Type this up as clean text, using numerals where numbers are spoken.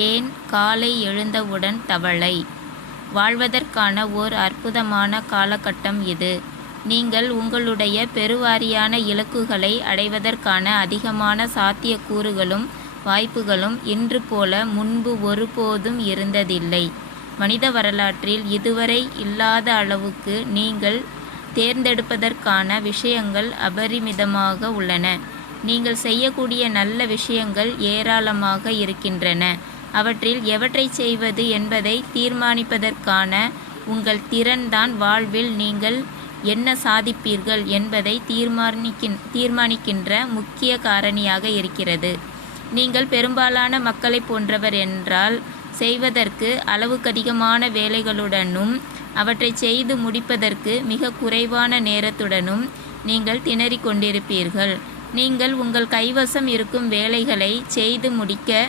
ஏன் காலை எழுந்தவுடன் தவளை? வாழ்வதற்கான ஓர் அற்புதமான காலகட்டம் இது. நீங்கள் உங்களுடைய பெருவாரியான இலக்குகளை அடைவதற்கான அதிகமான சாத்தியக்கூறுகளும் வாய்ப்புகளும் இன்று போல முன்பு ஒருபோதும் இருந்ததில்லை. மனித வரலாற்றில் இதுவரை இல்லாத அளவுக்கு நீங்கள் தேர்ந்தெடுப்பதற்கான விஷயங்கள் அபரிமிதமாக உள்ளன. நீங்கள் செய்யக்கூடிய நல்ல விஷயங்கள் ஏராளமாக இருக்கின்றன. அவற்றில் எவற்றைச் செய்வது என்பதை தீர்மானிப்பதற்கான உங்கள் திறன்தான் வாழ்வில் நீங்கள் என்ன சாதிப்பீர்கள் என்பதை தீர்மானிக்கின்ற முக்கிய காரணியாக இருக்கிறது. நீங்கள் பெரும்பாலான மக்களைப் போன்றவர் என்றால், செய்வதற்கு அளவுக்கதிகமான வேலைகளுடனும் அவற்றை செய்து முடிப்பதற்கு மிக குறைவான நேரத்துடனும் நீங்கள் திணறிக் கொண்டிருப்பீர்கள். நீங்கள் உங்கள் கைவசம் இருக்கும் வேலைகளை செய்து முடிக்க